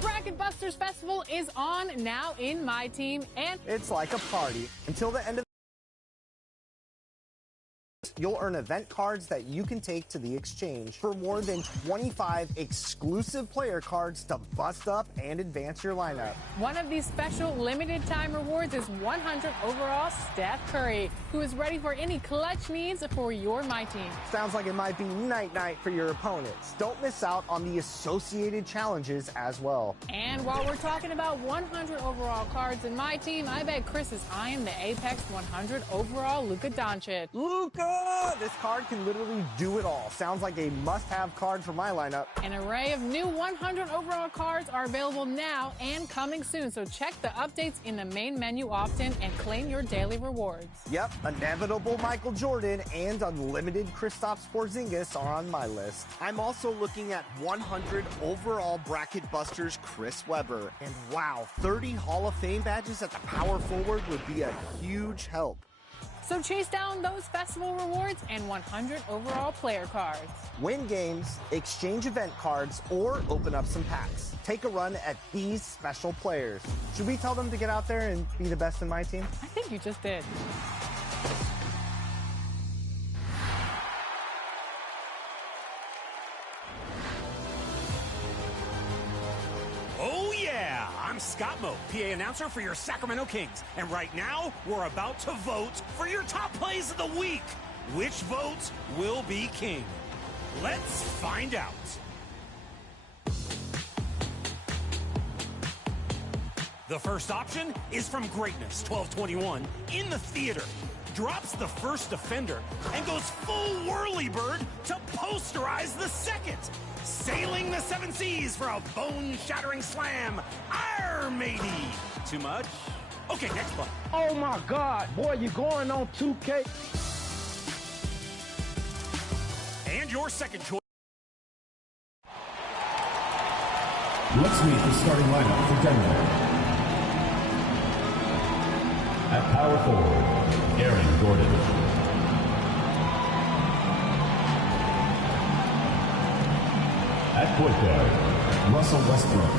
Bracket Busters Festival is on now in my team, and it's like a party until the end of. You'll earn event cards that you can take to the exchange for more than 25 exclusive player cards to bust up and advance your lineup. One of these special limited time rewards is 100 overall Steph Curry, who is ready for any clutch needs for your My Team. Sounds like it might be night-night for your opponents. Don't miss out on the associated challenges as well. And while we're talking about 100 overall cards in My Team, I bet Chris is eyeing the Apex 100 overall Luka Doncic. Luka! This card can literally do it all. Sounds like a must-have card for my lineup. An array of new 100 overall cards are available now and coming soon, so check the updates in the main menu often and claim your daily rewards. Yep, inevitable Michael Jordan and unlimited Kristaps Porzingis are on my list. I'm also looking at 100 overall Bracket Busters Chris Webber. And wow, 30 Hall of Fame badges at the power forward would be a huge help. So chase down those festival rewards and 100 overall player cards. Win games, exchange event cards, or open up some packs. Take a run at these special players. Should we tell them to get out there and be the best in my team? I think you just did. Oh yeah, I'm Scott Moe, PA announcer for your Sacramento Kings. And right now, we're about to vote for your top plays of the week. Which votes will be king? Let's find out. The first option is from Greatness 1221 in the theater. Drops the first defender and goes full whirly-bird to posterize the second. Sailing the 7 seas for a bone-shattering slam. Arr, matey. Too much? Okay, next one. Oh my God, boy, you're going on 2K. And your second choice. Let's meet the starting lineup for Denver. At power forward, Aaron Gordon. At point guard, Russell Westbrook.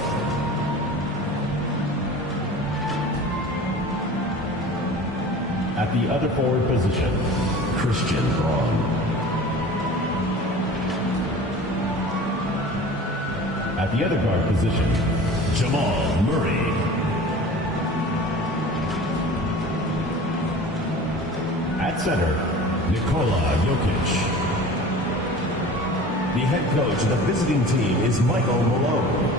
At the other forward position, Christian Braun. At the other guard position, Jamal Murray. At center, Nikola Jokic. The head coach of the visiting team is Michael Malone.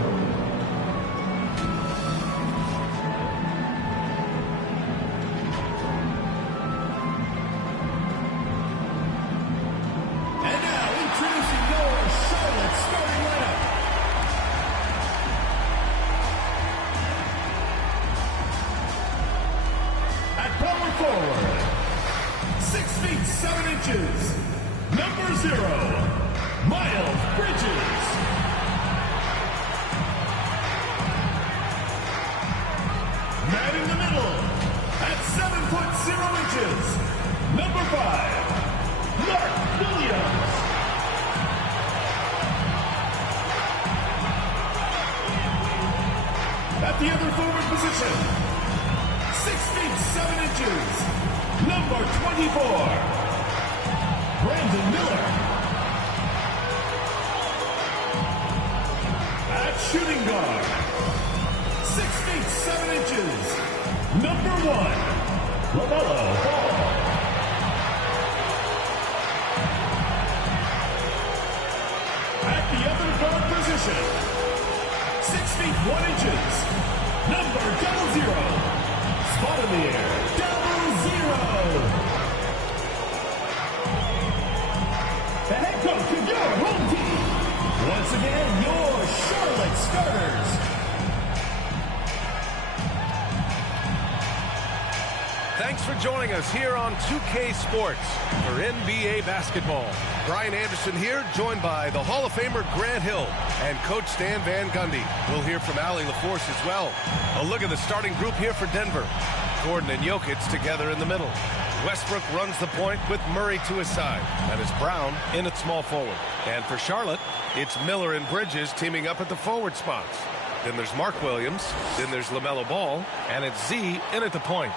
And now, introducing your Charlotte starting lineup. At power forward, 6 feet 7 inches, number 0. Miles Bridges. Man in the middle, at 7 foot 0 inches, number 5, Mark Williams. At the other forward position, 6 feet 7 inches, number 24, Brandon Miller. Shooting guard, 6 feet 7 inches, number 1, LaMelo Ball. At the other guard position, 6 feet 1 inches, number 00, Spotamir 00. The head coach of your home team. Once again, your Charlotte starters. Thanks for joining us here on 2K Sports for NBA basketball. Brian Anderson here, joined by the Hall of Famer Grant Hill and Coach Stan Van Gundy. We'll hear from Allie LaForce as well. A look at the starting group here for Denver. Gordon and Jokic together in the middle. Westbrook runs the point with Murray to his side. And it's Brown in at small forward. And for Charlotte, it's Miller and Bridges teaming up at the forward spots. Then there's Mark Williams. Then there's LaMelo Ball. And it's Z in at the point.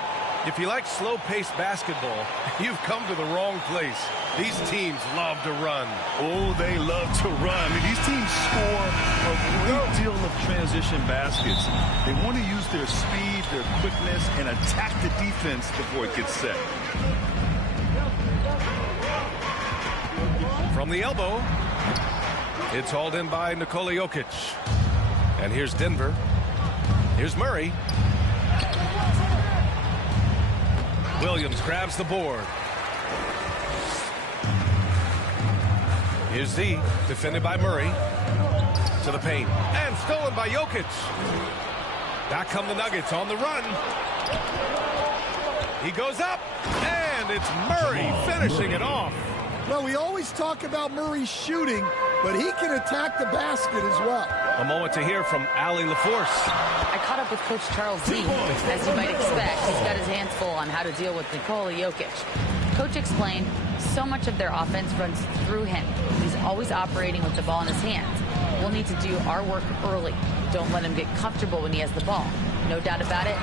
If you like slow-paced basketball, you've come to the wrong place. These teams love to run. Oh, they love to run. I mean, these teams score a great deal of transition baskets. They want to use their speed, their quickness, and attack the defense before it gets set. From the elbow, it's hauled in by Nikola Jokic. And here's Denver. Here's Murray. Williams grabs the board. Here's Z, defended by Murray. To the paint. And stolen by Jokic. Back come the Nuggets on the run. He goes up. And it's Murray finishing it off. Well, we always talk about Murray's shooting, but he can attack the basket as well. A moment to hear from Allie LaForce. I caught up with Coach Charles Z. As you might expect, he's got his hands full on how to deal with Nikola Jokic. Coach explained so much of their offense runs through him. He's always operating with the ball in his hands. We'll need to do our work early. Don't let him get comfortable when he has the ball. No doubt about it,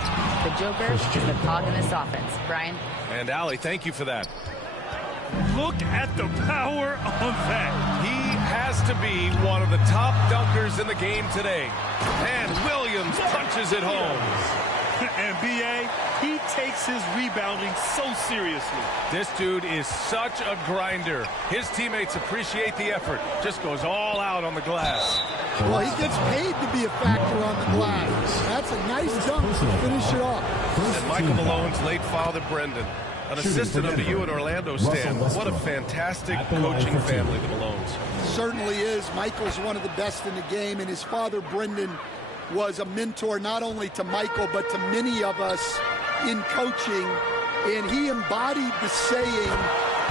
the Joker is the cog in this offense. Brian? And Allie, thank you for that. Look at the power of that. He has to be one of the top dunkers in the game today. And Williams punches it home. And B.A., he takes his rebounding so seriously. This dude is such a grinder. His teammates appreciate the effort. Just goes all out on the glass. Well, he gets paid to be a factor on the glass. That's a nice dunk to finish it off. And Michael Malone's late father, Brendan. An assistant under you at Orlando, Stan. What a fantastic coaching family, the Malones. Certainly is. Michael's one of the best in the game, and his father, Brendan, was a mentor not only to Michael, but to many of us in coaching, and he embodied the saying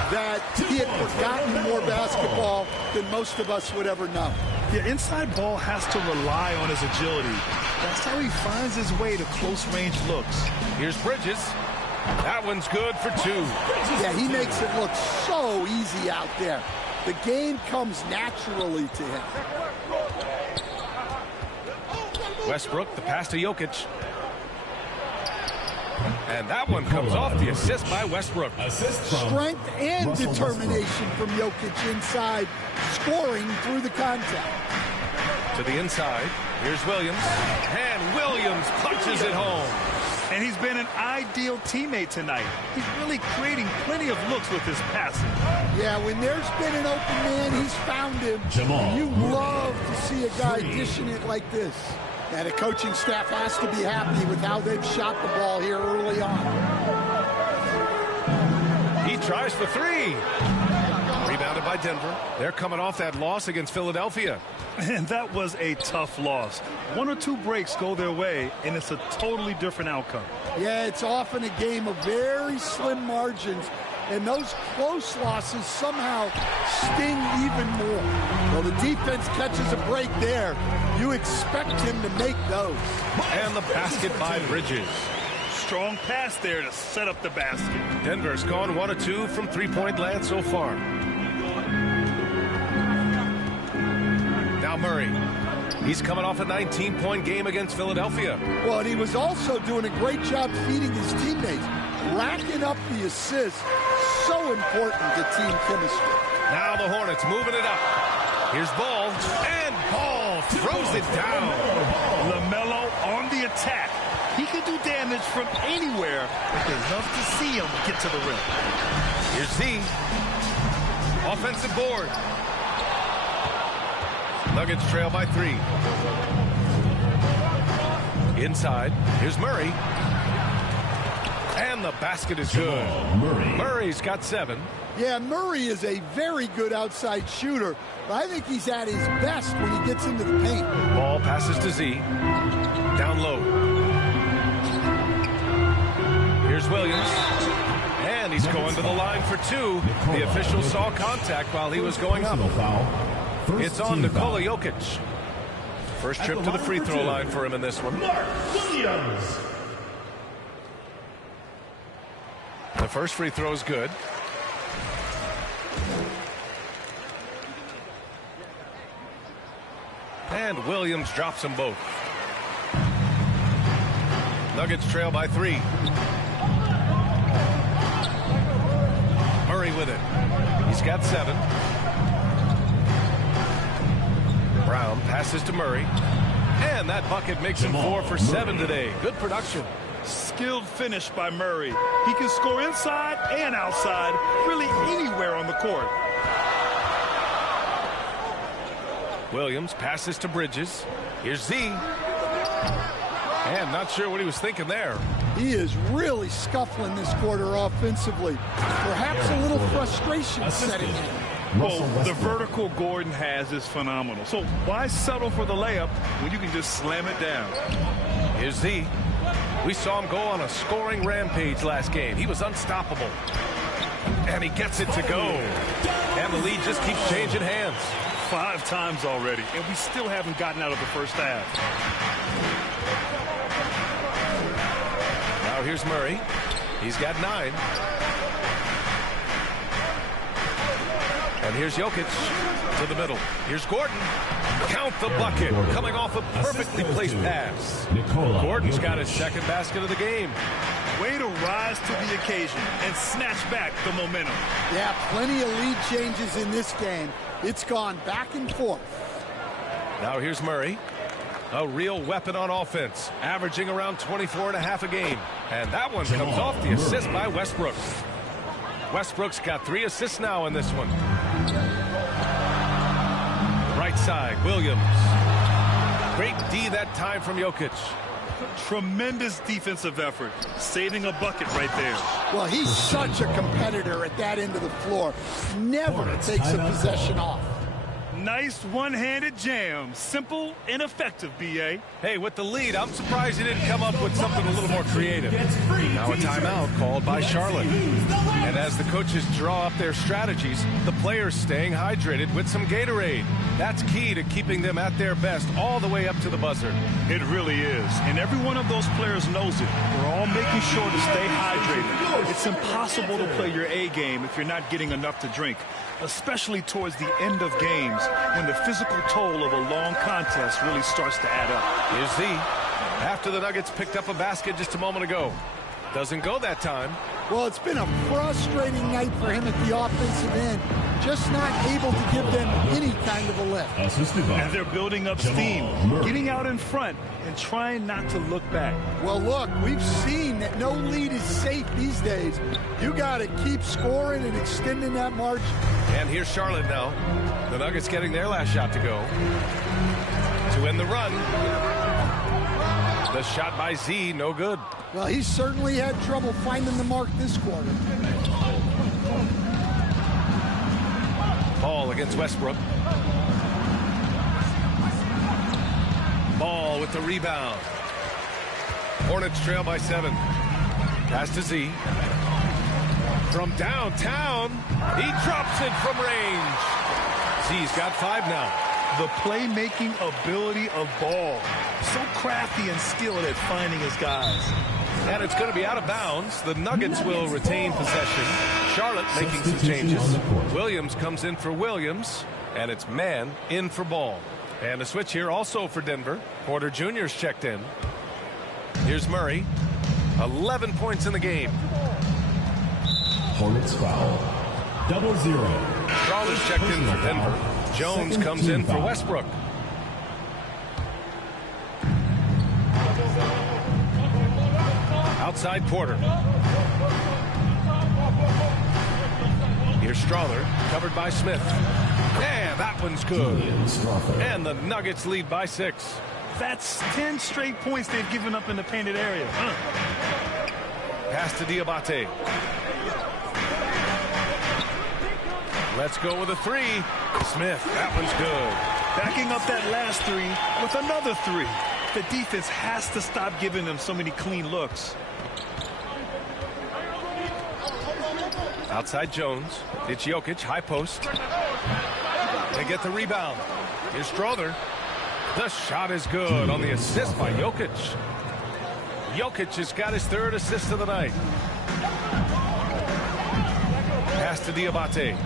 that he had forgotten more basketball than most of us would ever know. The inside ball has to rely on his agility. That's how he finds his way to close-range looks. Here's Bridges. That one's good for two. Yeah, he makes it look so easy out there. The game comes naturally to him. Westbrook, the pass to Jokic. And that one comes off the assist by Westbrook. Strength and determination from Jokic inside, scoring through the contact. To the inside, here's Williams. And Williams punches it home. And he's been an ideal teammate tonight. He's really creating plenty of looks with his passing. Yeah, when there's been an open man, he's found him. You love to see a guy dishing it like this. And the coaching staff has to be happy with how they've shot the ball here early on. He tries for three. Rebounded by Denver. They're coming off that loss against Philadelphia. And that was a tough loss. One or two breaks go their way, and it's a totally different outcome. Yeah, it's often a game of very slim margins, and those close losses somehow sting even more. Well, the defense catches a break there. You expect him to make those. And the basket by Bridges. Strong pass there to set up the basket. Denver's gone 1 of 2 from three-point land so far. Now Murray. He's coming off a 19-point game against Philadelphia. Well, and he was also doing a great job feeding his teammates, racking up the assists. So important to team chemistry. Now the Hornets moving it up. Here's Ball, and Ball throws it down. LaMelo on the attack. He can do damage from anywhere, but they love to see him get to the rim. Here's Z. Offensive board. Nuggets trail by 3. Inside, here's Murray. And the basket is good. Murray's got 7. Yeah, Murray is a very good outside shooter, but I think he's at his best when he gets into the paint. Ball passes to Z. Down low. Here's Williams. And he's going to the line for 2. The official saw contact while he was going up. It's on Nikola Jokic. First trip to the free throw line for him in this one. Mark Williams. The first free throw is good. And Williams drops them both. Nuggets trail by 3. Murray with it. He's got 7. Brown passes to Murray. And that bucket makes him 4 for 7 today. Good production. Skilled finish by Murray. He can score inside and outside, really anywhere on the court. Williams passes to Bridges. Here's Z. And not sure what he was thinking there. He is really scuffling this quarter offensively. Perhaps a little frustration setting in. Well, the vertical Gordon has is phenomenal. So why settle for the layup when you can just slam it down? Here's Z. We saw him go on a scoring rampage last game. He was unstoppable. And he gets it to go. And the lead just keeps changing hands. 5 times already, and we still haven't gotten out of the first half. Now here's Murray. He's got 9. And here's Jokic to the middle. Here's Gordon. Count the bucket. Coming off a perfectly placed pass. Gordon's got his second basket of the game. Way to rise to the occasion and snatch back the momentum. Yeah, plenty of lead changes in this game. It's gone back and forth. Now here's Murray. A real weapon on offense, averaging around 24.5 a game. And that one comes off the assist by Westbrook. Westbrook's got 3 assists now in this one. Right side, Williams. Great D that time from Jokic. Tremendous defensive effort, saving a bucket right there. Well, he's such a competitor at that end of the floor. Never takes a possession off. Nice one-handed jam. Simple and effective, B.A. Hey, with the lead, I'm surprised he didn't come up with something a little more creative. Now a timeout called by Charlotte. And as the coaches draw up their strategies, the players staying hydrated with some Gatorade. That's key to keeping them at their best all the way up to the buzzer. It really is. And every one of those players knows it. We're all making sure to stay hydrated. It's impossible to play your A game if you're not getting enough to drink, especially towards the end of games when the physical toll of a long contest really starts to add up. Here's Z. After the Nuggets picked up a basket just a moment ago. Doesn't go that time. Well, it's been a frustrating night for him at the offensive end. Just not able to give them any kind of a lift. And they're building up steam, getting out in front and trying not to look back. Well, look, we've seen that no lead is safe these days. You got to keep scoring and extending that margin. And here's Charlotte now. The Nuggets getting their last shot to go. To end the run. The shot by Z, no good. Well, he certainly had trouble finding the mark this quarter. Ball against Westbrook. Ball with the rebound. Hornets trail by 7. Pass to Z. From downtown, he drops it from range. Z's got 5 now. The playmaking ability of Ball. So crafty and skilled at finding his guys. And it's going to be out of bounds. The Nuggets will retain possession. Charlotte making some changes. Williams comes in for Williams. And it's man in for Ball. And a switch here also for Denver. Porter Jr.'s checked in. Here's Murray. 11 points in the game. Hornets foul. 0-0. Strawler's checked in for Denver. Jones comes in for Westbrook. Outside Porter. Here's Strawler, covered by Smith. Yeah, that one's good. And the Nuggets lead by 6. That's 10 straight points they've given up in the painted area. Pass to Diabate. Let's go with a 3. Smith, that one's good. Backing up that last 3 with another 3. The defense has to stop giving them so many clean looks. Outside Jones. It's Jokic, high post. They get the rebound. Here's Strawler. The shot is good on the assist by Jokic. Jokic has got his 3rd assist of the night. pass to Diabate.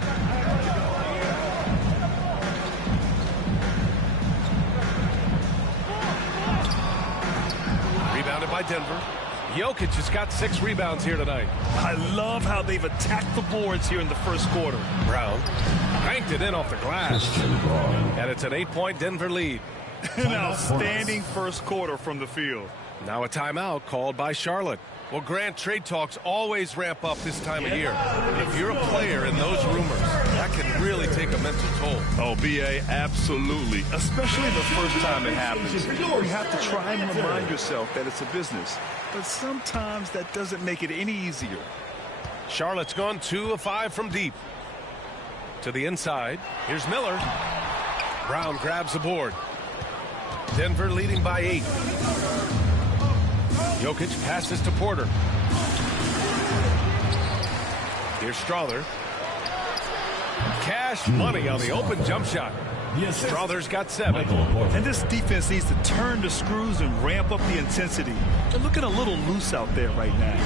Rebounded by Denver. Jokic has got 6 rebounds here tonight. I love how they've attacked the boards here in the first quarter. Brown banked it in off the glass. And it's an 8-point Denver lead. An outstanding first quarter from the field. Now a timeout called by Charlotte. Well, Grant, trade talks always ramp up this time of year. If you're a player in those rumors, that can really take a mental toll. Oh, B.A., absolutely. Especially the first time it happens. You have to try and remind yourself that it's a business. But sometimes that doesn't make it any easier. Charlotte's gone 2 of 5 from deep. To the inside. Here's Miller. Brown grabs the board. Denver leading by 8. Jokic passes to Porter. Here's Strother. Cash money on the open jump shot. Strother's got 7. And this defense needs to turn the screws and ramp up the intensity. They're looking a little loose out there right now.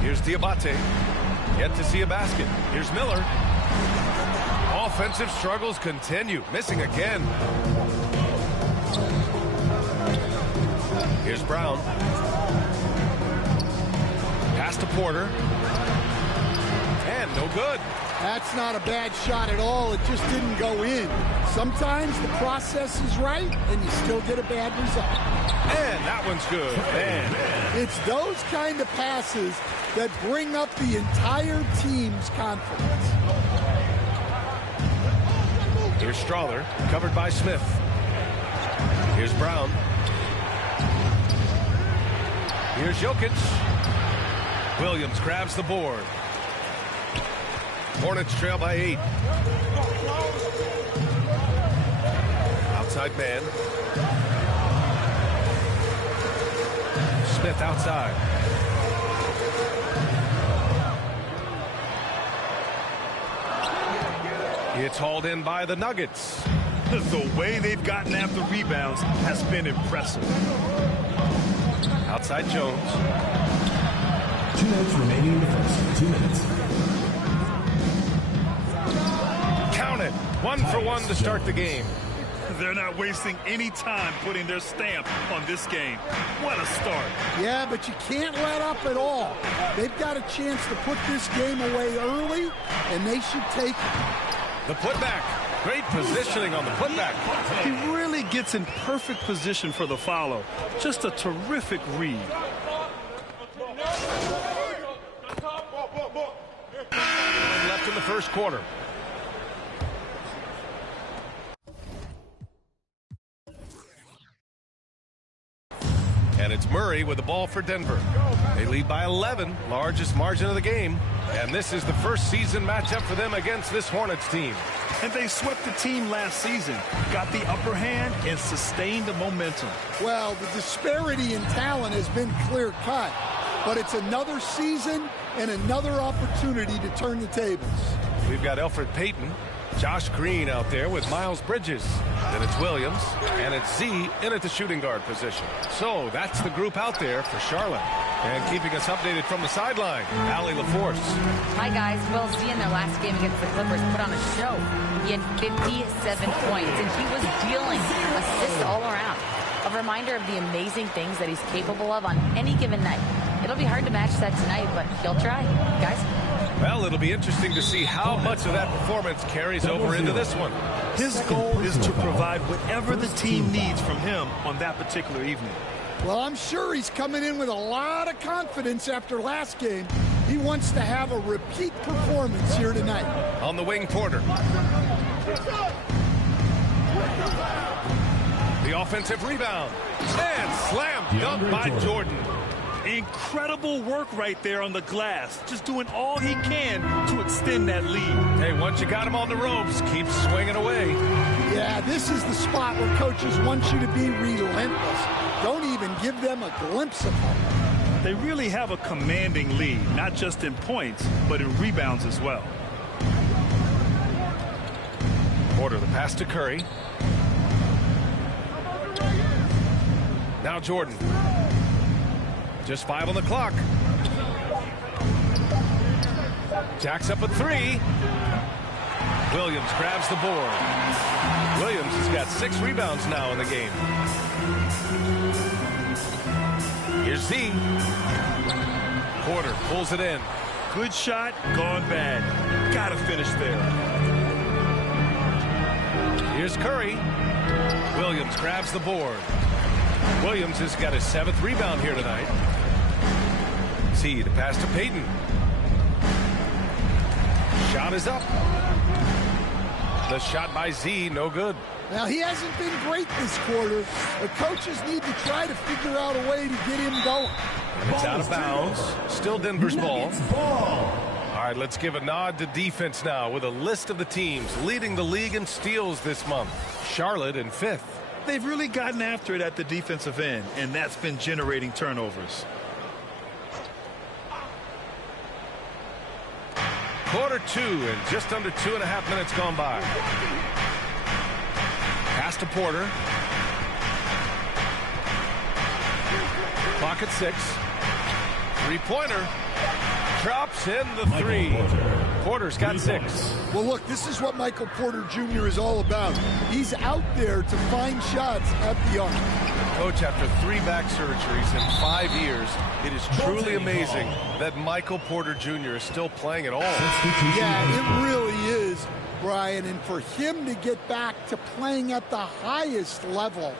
Here's Diabate. Yet to see a basket. Here's Miller. Offensive struggles continue. Missing again. Here's Brown. Pass to Porter. And no good. That's not a bad shot at all. It just didn't go in. Sometimes the process is right, and you still get a bad result. And that one's good. Man. It's those kind of passes that bring up the entire team's confidence. Here's Strother, covered by Smith. Here's Brown. Here's Jokic. Williams grabs the board. Hornets trail by 8. Outside man. Smith outside. It's hauled in by the Nuggets. The way they've gotten after rebounds has been impressive. Outside Jones. 2 minutes remaining in the first. 2 minutes. Count it. 1 for 1 to start the game. They're not wasting any time putting their stamp on this game. What a start. Yeah, but you can't let up at all. They've got a chance to put this game away early, and they should take it. The putback. Great positioning on the putback. He really gets in perfect position for the follow. Just a terrific read. Left in the first quarter. And it's Murray with the ball for Denver. They lead by 11, largest margin of the game. And this is the first season matchup for them against this Hornets team. And they swept the team last season, got the upper hand, and sustained the momentum. Well, the disparity in talent has been clear-cut, but it's another season and another opportunity to turn the tables. We've got Elfrid Payton, Josh Green out there with Miles Bridges. Then it's Williams, and it's Z in at the shooting guard position. So that's the group out there for Charlotte. And keeping us updated from the sideline, Allie LaForce. Hi, guys. Well, Z in their last game against the Clippers put on a show. He had 57 points, and he was dealing assists all around. A reminder of the amazing things that he's capable of on any given night. It'll be hard to match that tonight, but he'll try. Guys? Well, it'll be interesting to see how much of that performance carries over into this one. His goal is to provide whatever the team needs from him on that particular evening. Well, I'm sure he's coming in with a lot of confidence after last game. He wants to have a repeat performance here tonight. On the wing, Porter. The offensive rebound. And slam dunk by Jordan. Incredible work right there on the glass. Just doing all he can to extend that lead. Hey, once you got him on the ropes, keep swinging away. Yeah, this is the spot where coaches want you to be relentless. Don't even give them a glimpse of hope. They really have a commanding lead, not just in points, but in rebounds as well. Porter, the pass to Curry. Now Jordan. Just 5 on the clock. Jacks up a three. Williams grabs the board. Williams has got 6 rebounds now in the game. Here's Z. Porter pulls it in. Good shot, gone bad. Gotta finish there. Here's Curry. Williams grabs the board. Williams has got his 7th rebound here tonight. Z, the pass to Payton. Shot is up. The shot by Z, no good. Now, he hasn't been great this quarter. The coaches need to try to figure out a way to get him going. It's out of bounds. Still Denver's ball. All right, let's give a nod to defense now with a list of the teams leading the league in steals this month. Charlotte in 5th. They've really gotten after it at the defensive end, and that's been generating turnovers. Quarter 2 and just under 2.5 minutes gone by. Pass to Porter. Clock at 6. 3-pointer. Drops in the 3. Porter's got 6. Well, look, this is what Michael Porter Jr. is all about. He's out there to find shots at the arc. Coach, after 3 back surgeries in 5 years, it is truly amazing that Michael Porter Jr. is still playing at all. Yeah, it really is, Brian. And for him to get back to playing at the highest level,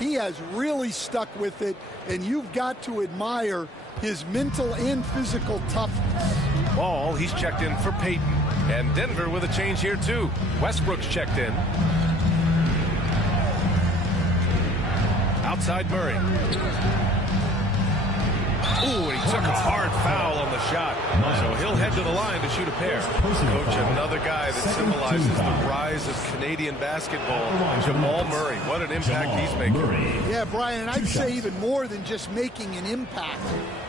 he has really stuck with it, and you've got to admire his mental and physical toughness. Ball, he's checked in for Payton. And Denver with a change here, too. Westbrook's checked in. Outside Murray. Ooh, and he took a hard foul on the shot. So he'll head to the line to shoot a pair. Coach, another guy that symbolizes the rise of Canadian basketball. Jamal Murray. What an impact he's making. Yeah, Brian, and I'd say even more than just making an impact.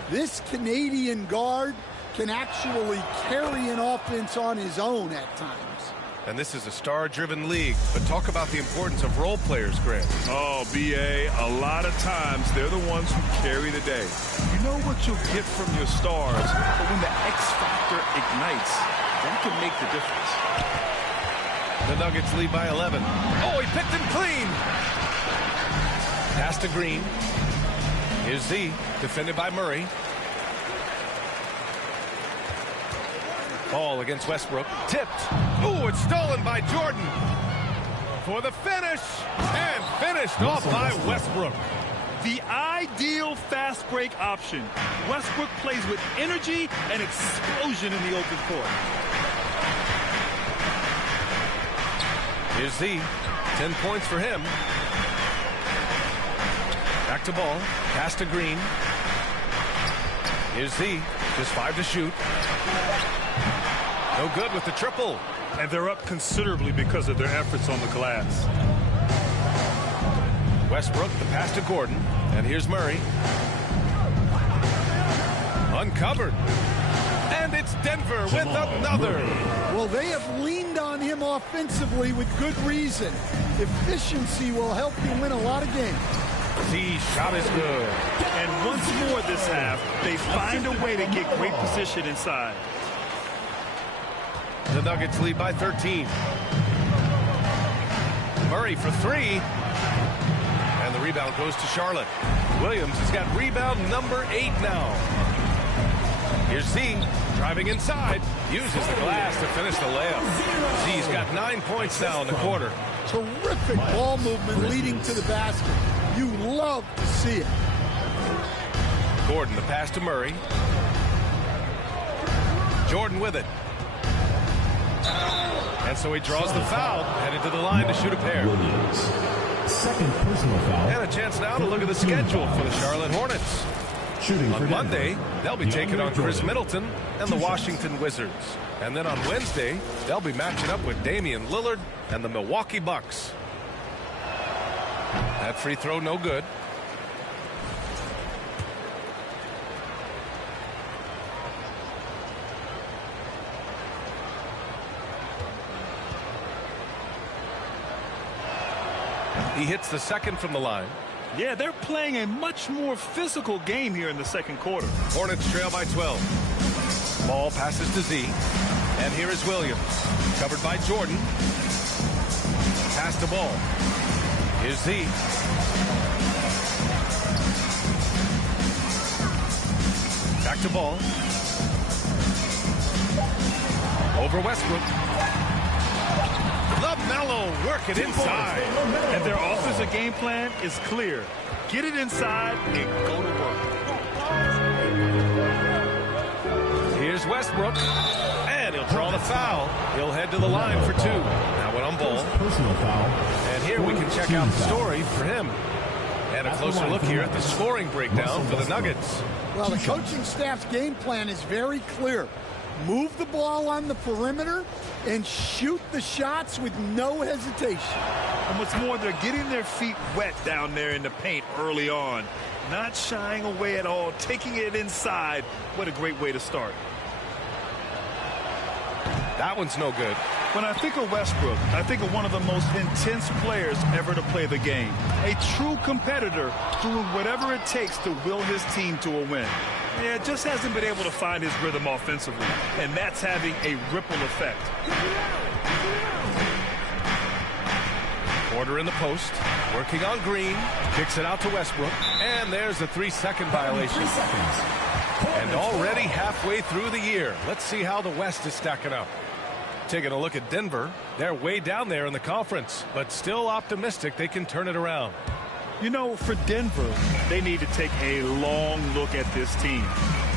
This Canadian guard can actually carry an offense on his own at times. And this is a star-driven league. But talk about the importance of role players, Grant. Oh, B.A., a lot of times they're the ones who carry the day. You know what you'll get from your stars, but when the X factor ignites, that can make the difference. The Nuggets lead by 11. Oh, he picked him clean. Pass to Green. Here's Z, defended by Murray. Ball against Westbrook. Tipped. Ooh, it's stolen by Jordan. For the finish. And finished off by Westbrook. The ideal fast break option. Westbrook plays with energy and explosion in the open court. Here's Z. 10 points for him. Back to ball. Pass to Green. Here's Z. Just 5 to shoot. No good with the triple. And they're up considerably because of their efforts on the glass. Westbrook, the pass to Gordon. And here's Murray. Uncovered. And it's Denver with another. Well, they have leaned on him offensively with good reason. Efficiency will help you win a lot of games. The shot is good. And once more this half, they find a way to get great position inside. The Nuggets lead by 13. Murray for 3. And the rebound goes to Charlotte. Williams has got rebound number 8 now. Here's Z, driving inside. Uses the glass to finish the layup. Z's got 9 points now in the quarter. Terrific ball movement leading to the basket. You love to see it. Gordon, the pass to Murray. Jordan with it. And so he draws the foul, headed to the line to shoot a pair. Williams. Second personal foul. And a chance now to look at the schedule for the Charlotte Hornets. Shooting on Monday, they'll be taking on Chris Jordan. Middleton and the Washington Wizards. And then on Wednesday, they'll be matching up with Damian Lillard and the Milwaukee Bucks. That free throw, no good. He hits the second from the line. Yeah, they're playing a much more physical game here in the second quarter. Hornets trail by 12. Ball passes to Z. And here is Williams. Covered by Jordan. Pass the ball. Here's Z. Back to ball. Over Westbrook. LaMelo work it inside. And their offensive game plan is clear. Get it inside and go to work. Here's Westbrook. And he'll draw the foul. He'll head to the line for 2. Now went on ball. Personal foul. And here we can check out the story for him. And a closer look here at the scoring breakdown for the Nuggets. Well, the coaching staff's game plan is very clear. Move the ball on the perimeter and shoot the shots with no hesitation. And what's more, they're getting their feet wet down there in the paint early on. Not shying away at all, taking it inside. What a great way to start. That one's no good. When I think of Westbrook, I think of one of the most intense players ever to play the game. A true competitor doing whatever it takes to will his team to a win. Yeah, just hasn't been able to find his rhythm offensively, and that's having a ripple effect. Porter in the post, working on Green, kicks it out to Westbrook, and there's a 3-second violation. And already halfway through the year, let's see how the West is stacking up. Taking a look at Denver, they're way down there in the conference, but still optimistic they can turn it around. You know, for Denver, they need to take a long look at this team.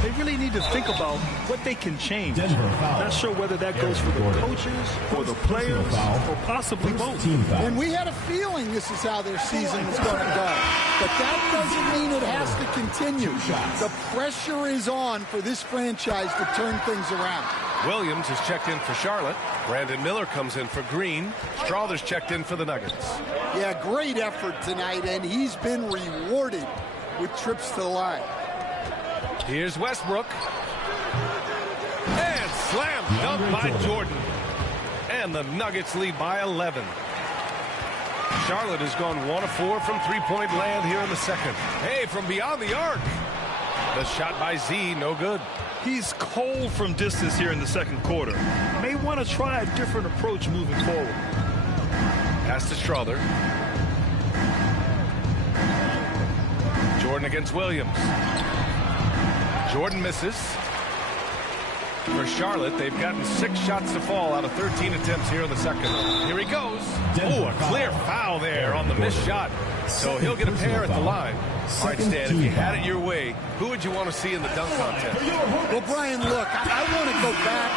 They really need to think about what they can change. Not sure whether that goes for the coaches or the players or possibly both. And we had a feeling this is how their season was going to go. But that doesn't mean it has to continue. The pressure is on for this franchise to turn things around. Williams is checked in for Charlotte. Brandon Miller comes in for Green. Strother's checked in for the Nuggets. Yeah, great effort tonight, and he's been rewarded with trips to the line. Here's Westbrook. And slam dunk by Jordan. And the Nuggets lead by 11. Charlotte has gone 1 of 4 from three-point land here in the second. Hey, from beyond the arc. The shot by Z, no good. He's cold from distance here in the second quarter. May want to try a different approach moving forward. Pass to Strother. Jordan against Williams. Jordan misses. For Charlotte, they've gotten 6 shots to fall out of 13 attempts here in the second. Here he goes. Oh, a clear foul there on the missed shot. So he'll get a pair at the line. All right, Stan, if you had it your way, who would you want to see in the dunk contest? Well, Brian, look, I want to go back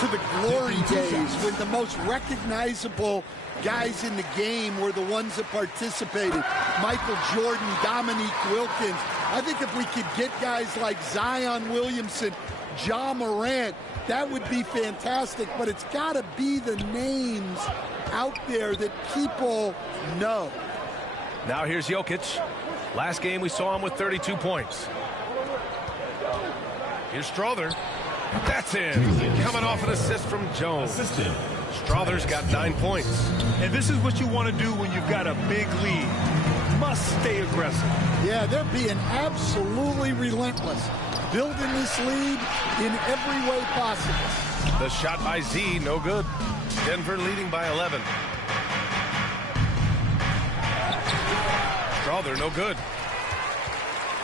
to the glory days when the most recognizable guys in the game were the ones that participated. Michael Jordan, Dominique Wilkins. I think if we could get guys like Zion Williamson, Ja Morant, that would be fantastic. But it's got to be the names out there that people know. Now here's Jokic. Last game we saw him with 32 points. Here's Strother. That's in. Coming off an assist from Jones. Strother's got 9 points. And this is what you want to do when you've got a big lead. Must stay aggressive. Yeah, they're being absolutely relentless. Building this lead in every way possible. The shot by Z, no good. Denver leading by 11. Strother, no good.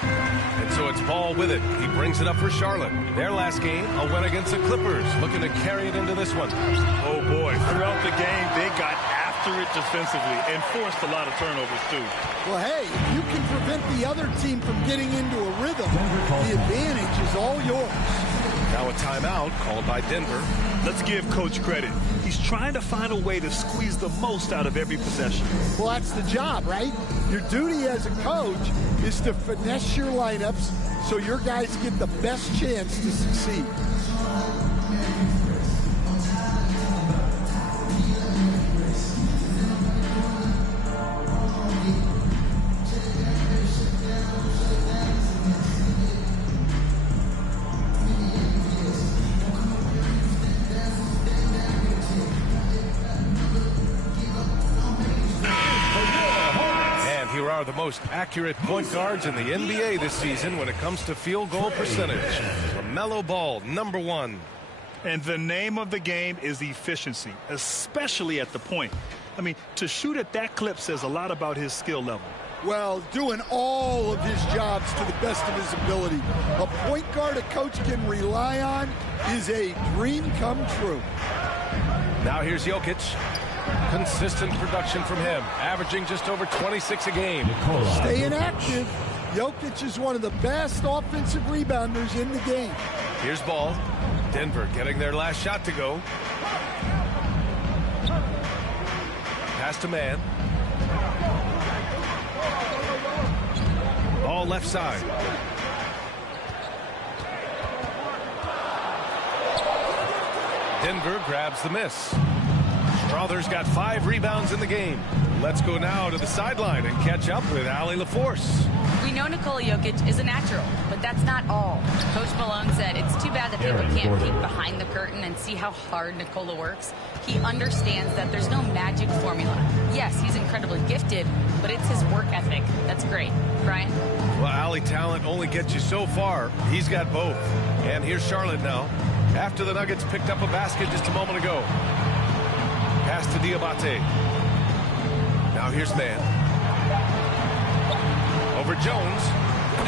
And so it's Ball with it. He brings it up for Charlotte. Their last game, a win against the Clippers, looking to carry it into this one. Oh, boy. Throughout the game, they got after it defensively and forced a lot of turnovers, too. Well, hey, if you can prevent the other team from getting into a rhythm, the advantage is all yours. Now a timeout called by Denver. Let's give Coach credit. He's trying to find a way to squeeze the most out of every possession. Well, that's the job, right? Your duty as a coach is to finesse your lineups so your guys get the best chance to succeed. The most accurate point guards in the NBA this season when it comes to field goal percentage. mellow ball, number 1. And the name of the game is efficiency, especially at the point. I mean, to shoot at that clip says a lot about his skill level. Well, doing all of his jobs to the best of his ability. A point guard a coach can rely on is a dream come true. Now here's Jokic. Consistent production from him, averaging just over 26 a game. Staying active. Jokic is one of the best offensive rebounders in the game. Here's ball. Denver getting their last shot to go. Pass to man. Ball left side. Denver grabs the miss. Strother's got 5 rebounds in the game. Let's go now to the sideline and catch up with Allie LaForce. We know Nikola Jokic is a natural, but that's not all. Coach Malone said it's too bad that people can't peek behind the curtain and see how hard Nikola works. He understands that there's no magic formula. Yes, he's incredibly gifted, but it's his work ethic that's great. Brian? Well, Allie, talent only gets you so far. He's got both. And here's Charlotte now. After the Nuggets picked up a basket just a moment ago. Pass to Diabate. Now here's Man. Over Jones.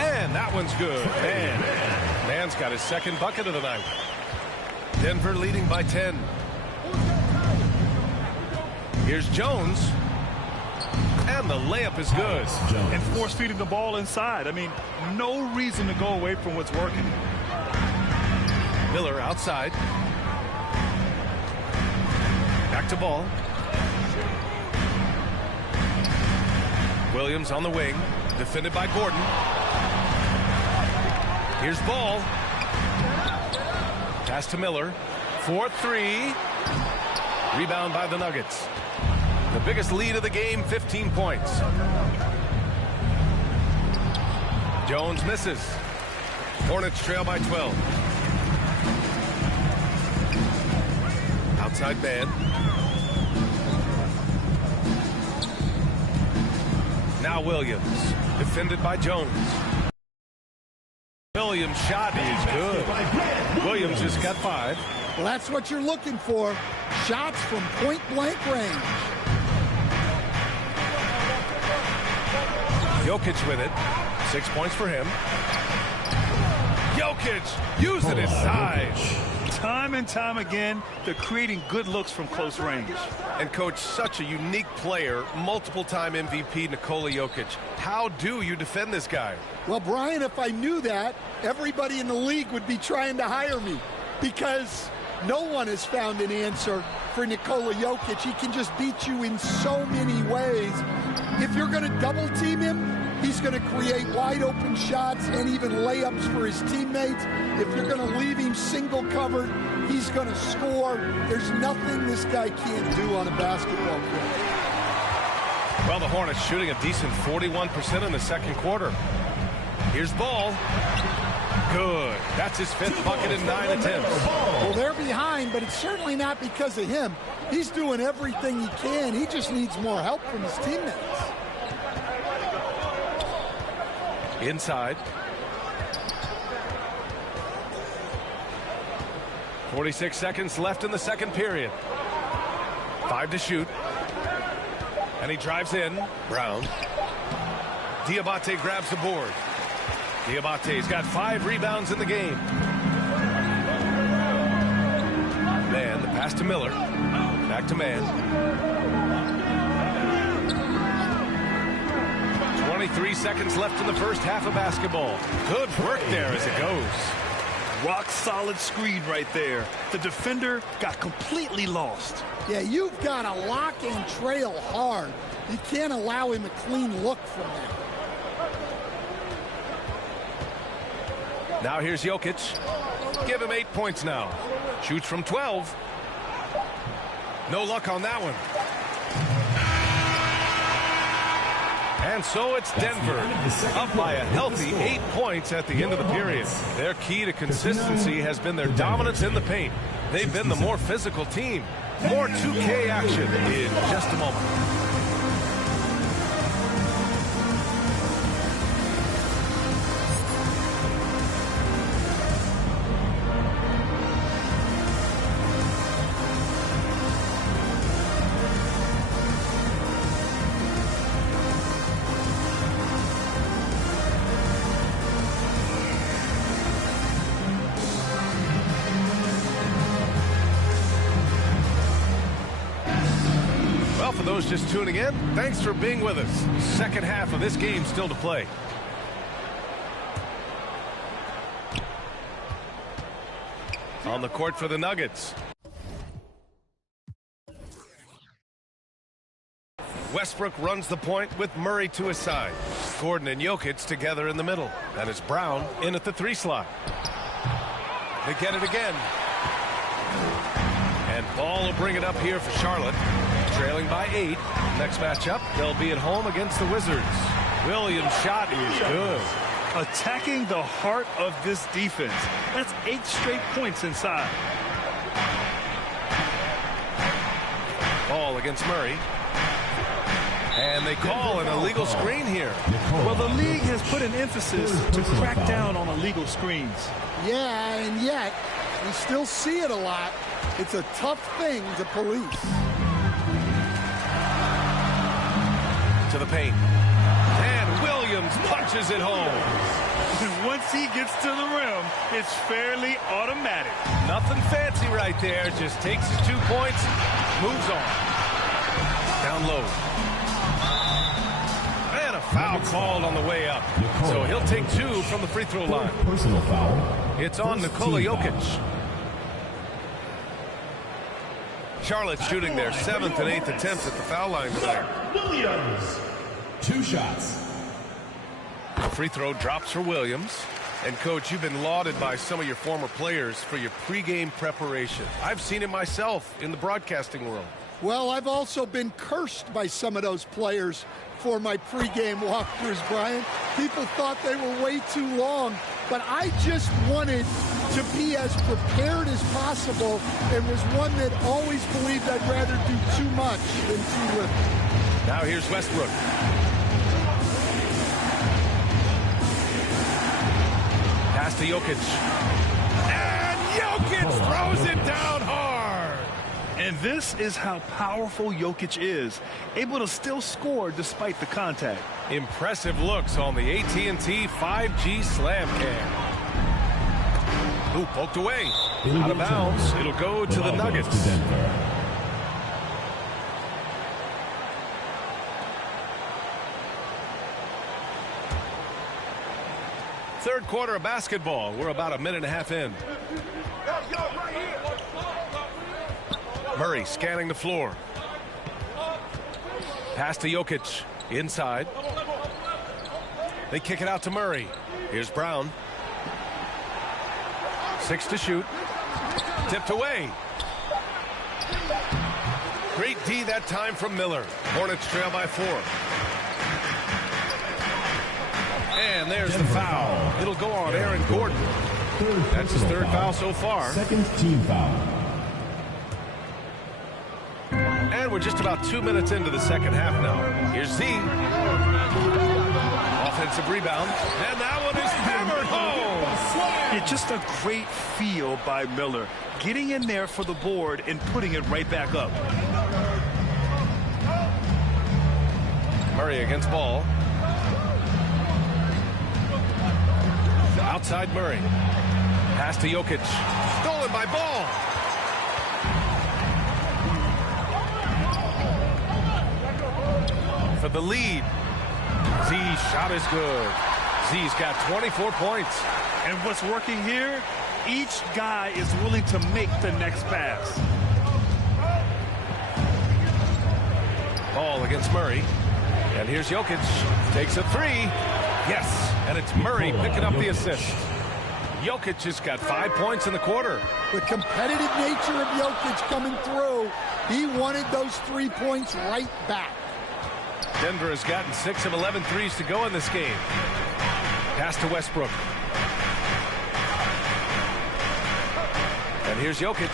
And that one's good. Man's got his second bucket of the night. Denver leading by 10. Here's Jones. And the layup is good. And force feeding the ball inside. I mean, no reason to go away from what's working. Miller outside. Back to ball. Williams on the wing. Defended by Gordon. Here's ball. Pass to Miller. 4-3. Rebound by the Nuggets. The biggest lead of the game, 15 points. Jones misses. Hornets trail by 12. Outside man. Now Williams. Defended by Jones. Williams' shot is good. Williams has got 5. Well, that's what you're looking for. Shots from point-blank range. Jokic with it. 6 points for him. Jokic using his size. Time and time again, they're creating good looks from close range. And coach, such a unique player, multiple-time MVP Nikola Jokic. How do you defend this guy? Well, Brian, if I knew that, everybody in the league would be trying to hire me because no one has found an answer for Nikola Jokic. He can just beat you in so many ways. If you're going to double team him, he's going to create wide open shots and even layups for his teammates. If you're going to leave him single covered, he's going to score. There's nothing this guy can't do on a basketball court. Well, the Hornets shooting a decent 41% in the second quarter. Here's ball. Good. That's his 5th bucket in 9 attempts. Well, they're behind, but it's certainly not because of him. He's doing everything he can. He just needs more help from his teammates. Inside. 46 seconds left in the second period. 5 to shoot. And he drives in. Brown. Diabate grabs the board. Diabate's got 5 rebounds in the game. Man, the pass to Miller. Back to Man. 23 seconds left in the first half of basketball. Good work there as it goes. Rock solid screen right there. The defender got completely lost. Yeah, you've got to lock and trail hard. You can't allow him a clean look from that. Now here's Jokic. Give him 8 points now. Shoots from 12. No luck on that one. And so it's Denver, up by a healthy 8 points at the end of the period. Their key to consistency has been their dominance in the paint. They've been the more physical team. More 2K action in just a moment. for those just tuning in, thanks for being with us. Second half of this game still to play. On the court for the Nuggets. Westbrook runs the point with Murray to his side. Gordon and Jokic together in the middle. And it's Brown in at the 3 slot. They get it again. And Ball will bring it up here for Charlotte. Trailing by 8. Next matchup, they'll be at home against the Wizards. Williams' shot is good. Attacking the heart of this defense. That's 8 straight points inside. Ball against Murray. And they call an illegal screen here. Well, the league has put an emphasis to crack down on illegal screens. Yeah, and yet we still see it a lot. It's a tough thing to police. To the paint. And Williams punches it home. Once he gets to the rim, it's fairly automatic. Nothing fancy right there. Just takes his 2 points, moves on. Down low. And a foul called on the way up. So he'll take 2 from the free throw line. Personal foul. It's on Nikola Jokic. Charlotte shooting their 7th and 8th attempts at the foul line tonight. Williams. 2 shots. The free throw drops for Williams. And, Coach, you've been lauded by some of your former players for your pregame preparation. I've seen it myself in the broadcasting world. Well, I've also been cursed by some of those players for my pregame walkthroughs, Brian. People thought they were way too long, but I just wanted to be as prepared as possible and was one that always believed I'd rather do too much than too little. Now here's Westbrook. Pass to Jokic. And Jokic throws it down hard. And this is how powerful Jokic is, able to still score despite the contact. Impressive looks on the AT&T 5G Slam Cam. Ooh, poked away. Out of bounds. It'll go to the Nuggets. Third quarter of basketball. We're about a minute and a half in. Murray scanning the floor. Pass to Jokic. Inside. They kick it out to Murray. Here's Brown. 6 to shoot. Tipped away. Great D that time from Miller. Hornets trail by 4. And there's the foul. It'll go on Aaron Gordon. That's his 3rd foul so far. 2nd team foul. And we're just about 2 minutes into the second half now. Here's Z. Offensive rebound. And that one is hammered home. Yeah, just a great feel by Miller. Getting in there for the board and putting it right back up. Murray against Ball. Outside Murray. Pass to Jokic. Stolen by Ball. For the lead. Z's shot is good. Z's got 24 points. And what's working here, each guy is willing to make the next pass. Ball against Murray. And here's Jokic. Takes a 3. Yes. And it's Murray picking up the assist. Jokic has got 5 points in the quarter. The competitive nature of Jokic coming through, he wanted those 3 points right back. Denver has gotten 6 of 11 threes to go in this game. Pass to Westbrook. And here's Jokic.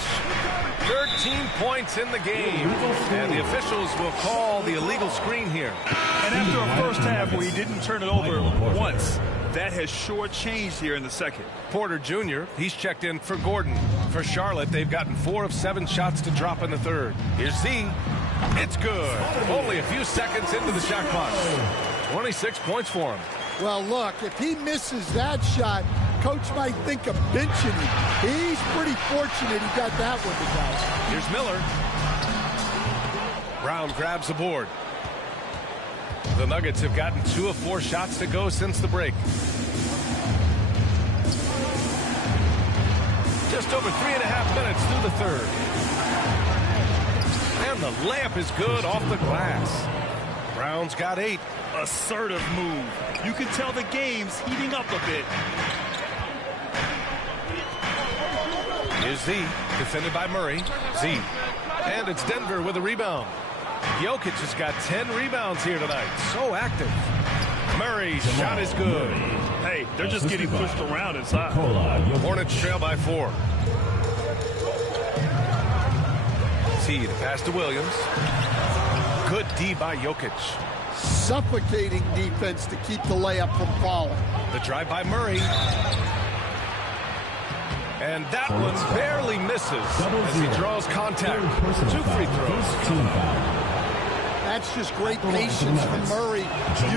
13 points in the game. And the officials will call the illegal screen here. And after a first half where he didn't turn it over once, that has sure changed here in the second. Porter Jr., he's checked in for Gordon. For Charlotte, they've gotten 4 of 7 shots to drop in the third. Here's Z. It's good. Only a few seconds into the shot clock. 26 points for him. Well, look, if he misses that shot, Coach might think of benching him. He's pretty fortunate he got that one to go. Here's Miller. Brown grabs the board. The Nuggets have gotten 2 of 4 shots to go since the break. Just over 3.5 minutes through the third. And the layup is good off the glass. Brown's got 8. Assertive move. You can tell the game's heating up a bit. Here's Z, defended by Murray. Z. And it's Denver with a rebound. Jokic has got 10 rebounds here tonight. So active. Murray's shot is good. Hey, they're just getting pushed around inside. Hornets trail by 4. Z, the pass to Williams. Good D by Jokic. Suffocating defense to keep the layup from falling. The drive by Murray. And that one barely misses as he draws contact. 2 free throws. That's just great patience from Murray,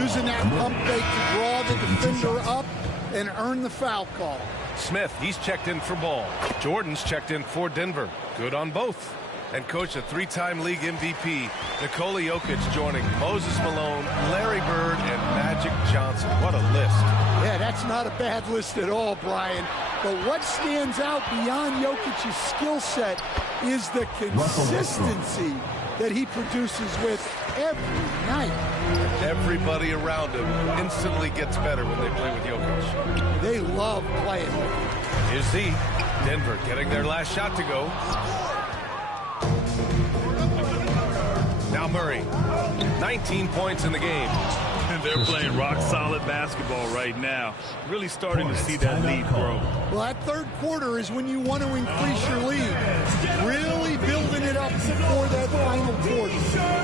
using that pump fake to draw the defender up and earn the foul call. Smith, he's checked in for Ball. Jordan's checked in for Denver. Good on both. And coach, a 3-time league MVP, Nikola Jokic joining Moses Malone, Larry Bird, and Magic Johnson. What a list. Yeah, that's not a bad list at all, Brian. But what stands out beyond Jokic's skill set is the consistency that he produces with every night. Everybody around him instantly gets better when they play with Jokic. They love playing with him. Here's Z. Denver getting their last shot to go. Now Murray, 19 points in the game. And they're playing rock-solid basketball right now. Really starting to see that lead grow. Well, that third quarter is when you want to increase your lead. Really building it up before that final quarter.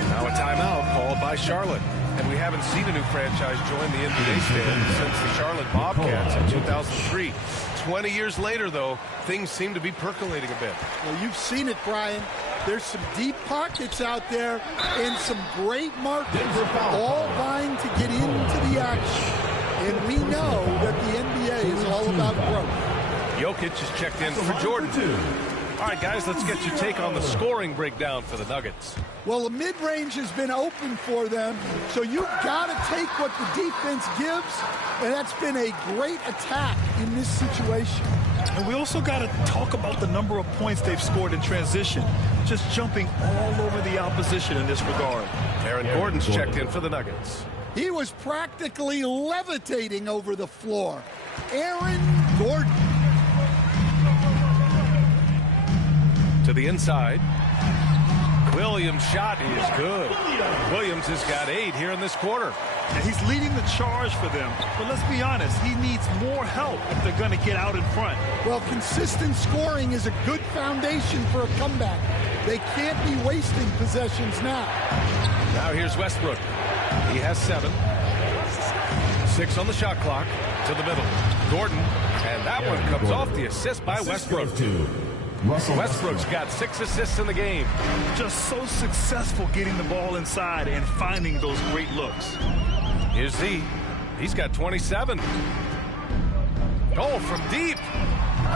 Now a timeout called by Charlotte. And we haven't seen a new franchise join the NBA stand since the Charlotte Bobcats in 2003. 20 years later, though, things seem to be percolating a bit. Well, you've seen it, Brian. There's some deep pockets out there and some great markets all vying to get into the action. And we know that the NBA is all about growth. Jokic is checked in for Jordan. All right, guys, let's get your take on the scoring breakdown for the Nuggets. Well, the mid-range has been open for them, so you've got to take what the defense gives, and that's been a great attack in this situation. And we also got to talk about the number of points they've scored in transition, just jumping all over the opposition in this regard. Aaron Gordon's checked in for the Nuggets. He was practically levitating over the floor. Aaron Gordon. To the inside. Williams' shot is good. Williams has got 8 here in this quarter. And he's leading the charge for them. But let's be honest, he needs more help if they're going to get out in front. Well, consistent scoring is a good foundation for a comeback. They can't be wasting possessions now. Now here's Westbrook. He has 7. 6 on the shot clock. To the middle. Gordon. And that one comes off the assist by Westbrook. Westbrook's got 6 assists in the game. Just so successful getting the ball inside and finding those great looks. Here's Z. He's got 27. Oh, from deep.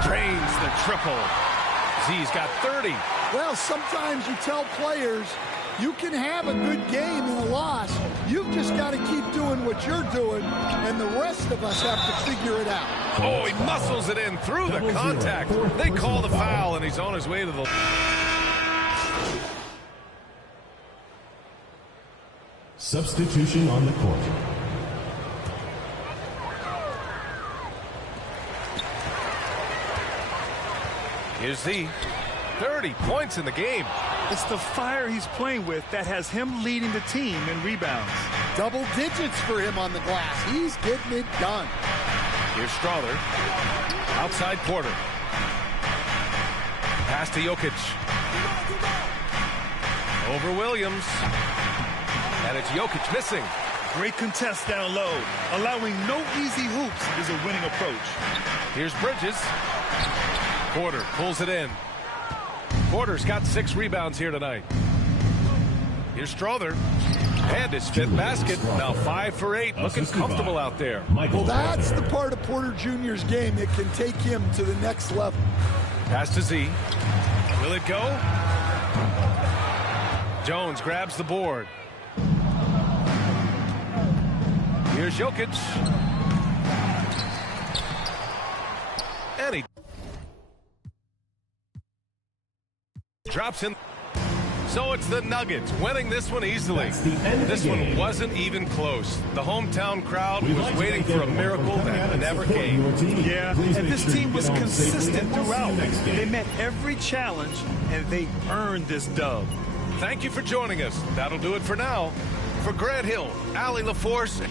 Drains the triple. Z's got 30. Well, sometimes you tell players you can have a good game in a loss. You've just got to keep doing what you're doing, and the rest of us have to figure it out. Oh, he muscles it in through the contact. They call the foul, and he's on his way to the... Substitution on the court. Here's Z. 30 points in the game. It's the fire he's playing with that has him leading the team in rebounds. Double digits for him on the glass. He's getting it done. Here's Strother. Outside Porter. Pass to Jokic. Over Williams. And it's Jokic missing. Great contest down low. Allowing no easy hoops is a winning approach. Here's Bridges. Porter pulls it in. Porter's got 6 rebounds here tonight. Here's Strother. And his 5th basket. Now 5 for 8. Looking comfortable out there. Well, that's the part of Porter Jr.'s game that can take him to the next level. Pass to Z. Will it go? Jones grabs the board. Here's Jokic. And he drops in. So it's the Nuggets winning this one easily. This one wasn't even close. The hometown crowd was waiting for a miracle that never came. Yeah, and this team was consistent throughout. They met every challenge, and they earned this dub. Thank you for joining us. That'll do it for now. For Grant Hill, Allie LaForce.